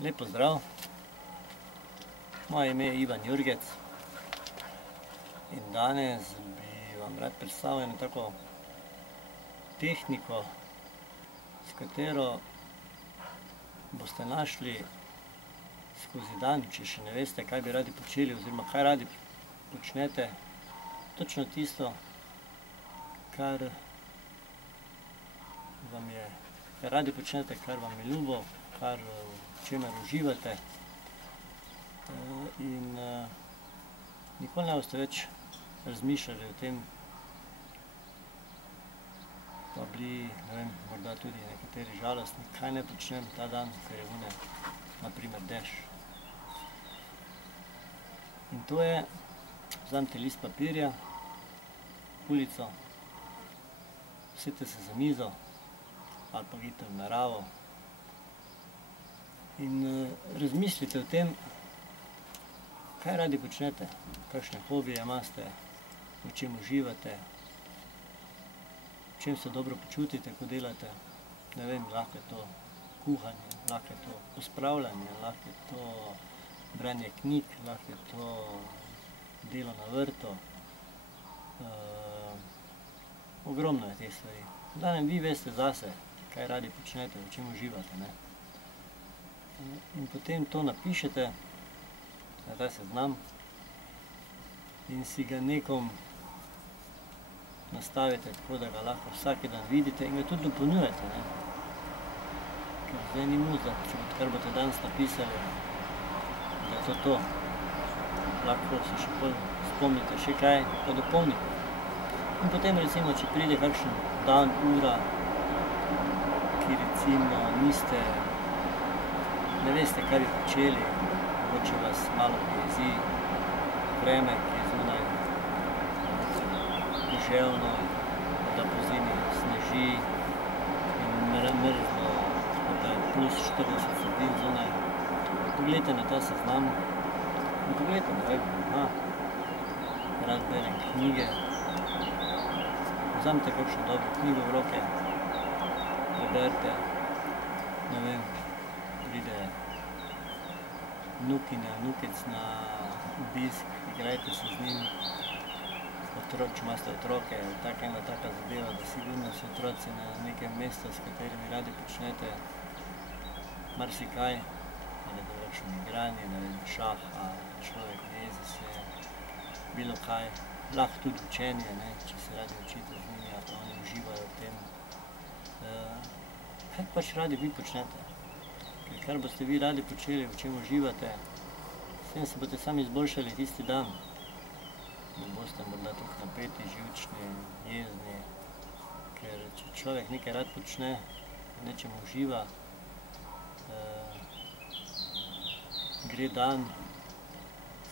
Lep pozdrav, moje ime je Ivan Jurgec in danes bi vam rad predstavil eno tako tehniko, s katero boste našli skozi dan, če še ne veste, kaj bi radi počeli oziroma kaj radi počnete, točno tisto, kar radi počnete, kar vam je ljubo, v čemer uživate, in nikoli ne boste več razmišljali o tem, pa bili, ne vem, morda tudi nekateri žalostni, kaj ne počnem ta dan, ker je vune, na primer, dež. In to je, vzamite list papirja, ulico, usedite se za mizo ali pa idite v naravo in razmislite o tem, kaj radi počnete, kakšne hobije imate, v čem uživate, v čem se dobro počutite, ko delate. Ne vem, lahko je to kuhanje, lahko je to pospravljanje, lahko je to branje knjig, lahko je to delo na vrtu. Ogromno je teh stvari. Danem vi veste zase, kaj radi počnete, v čem uživate, ne. In potem to napišete na ta seznam in si ga nekom nastavite tako, da ga lahko vsak dan vidite in ga tudi dopolnjujete, ne. Ker zdaj ni muza, kar boste danes napisali, da je to. Lahko se še bolj spomnite še kaj, pa dopolnite. In potem recimo, če pride kakšen dan, ura, ki recimo ne veste, kaj bi počeli, mogoče vas malo pojezi vreme, ki je zunaj deževno, da pozimi sneži in mrzlo, da je plus 40 stopinj zunaj. Poglejte na ta seznam in poglejte, ne vem, rad berem knjige, vzamite kakšno dobro knjigo v roke, preberite, ne vem, pride vnukinja, vnukec na obisk, igrajte se z njim, če imate otroke, ena taka zadeva, da sigurno so otroci na nekem mestu, s katerimi radi počnete marsikaj, ali da kakšno igranje, ne vem, šah, človek jezi se, bilo kaj, lahko tudi učenje, če se radi učite z njimi, ali pa oni uživajo v tem. Kaj pač radi vi počnete? Ker kar boste vi radi počeli, v čem uživate, s tem se boste sami izboljšali tisti dan. Ne boste morda tako napeti, živčni, jezni, ker če človek nekaj rad počne, v nečem uživa, gre dan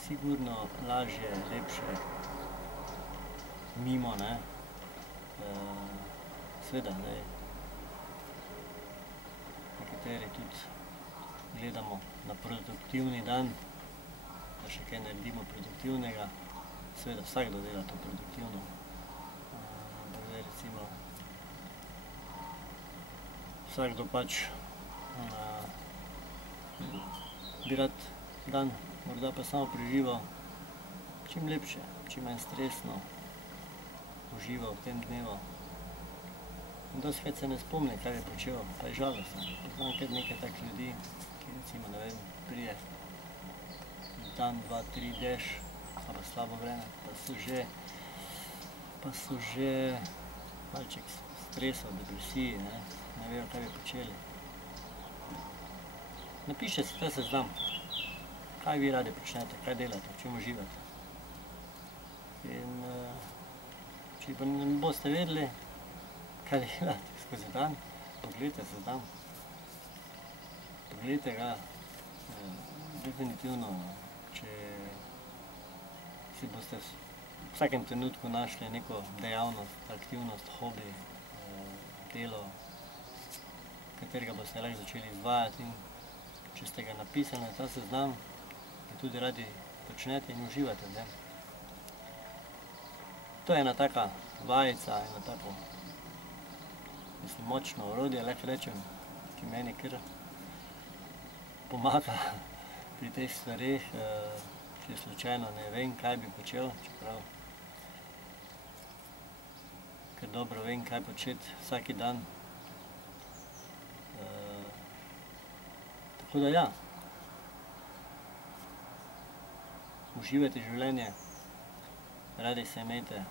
sigurno lažje, lepše mimo, ne. Seveda, nekateri tudi gledamo na produktivni dan, da še kaj naredimo produktivnega. Seveda, vsakdo dela to produktivno. Zdaj recimo, vsakdo pač bi rad dan morda pa samo preživel čim lepše, čim manj stresno, užival v tem dnevu. In dostikrat se ne spomni, kaj je počel, pa je žalostno. Poznam kar nekaj takih ljudi, ki recimo, ne vem, pride dan, dva, tri dež, ali pa slabo vreme, pa so že malček stresa, depresiji, ne vejo, kaj bi počeli. Napišite si ta seznam, kaj vi radi počnete, kaj delate, v čem uživate. In če pa ne boste vedeli, kaj delate skozi dan, pogledajte seznam. Pogledajte ga, definitivno, če si boste v vsakem trenutku našli neko dejavnost, aktivnost, hobi, delo, katerega boste lahko začeli izvajati, in če ste ga napisali na ta seznam, ga tudi radi počnete in uživate v tem. To je ena taka vajica, eno tako, mislim, močno orodje, lahko rečem, ki meni kar pomaga pri teh stvareh, če slučajno ne vem, kaj bi počel, čeprav ker dobro vem, kaj početi vsaki dan. Tako da ja, uživajte življenje, radi se imejte,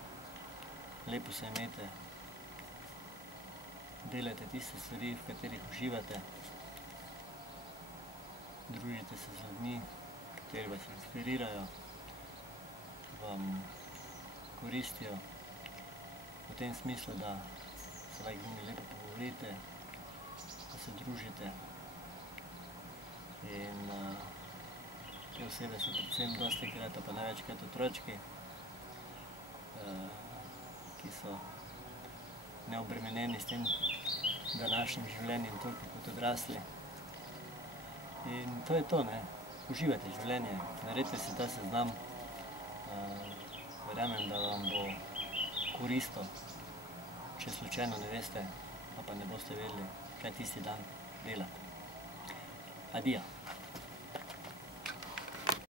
lepo se imejte, delajte tiste stvari, v katerih uživate, družite se z ljudmi, kateri vas inspirirajo, vam koristijo, v tem smislu, da se lahko z njimi lepo pogovorite, da se družite. In te osebe so predvsem dostikrat, pa največkrat otročki, ki so neobremenjeni s tem današnjim življenjem toliko kot odrasli. In to je to, ne. Uživajte življenje, naredite si ta seznam. Verjamem, da vam bo koristilo, če slučajno ne veste, pa ne boste vedeli, kaj tisti dan delate. Adijo.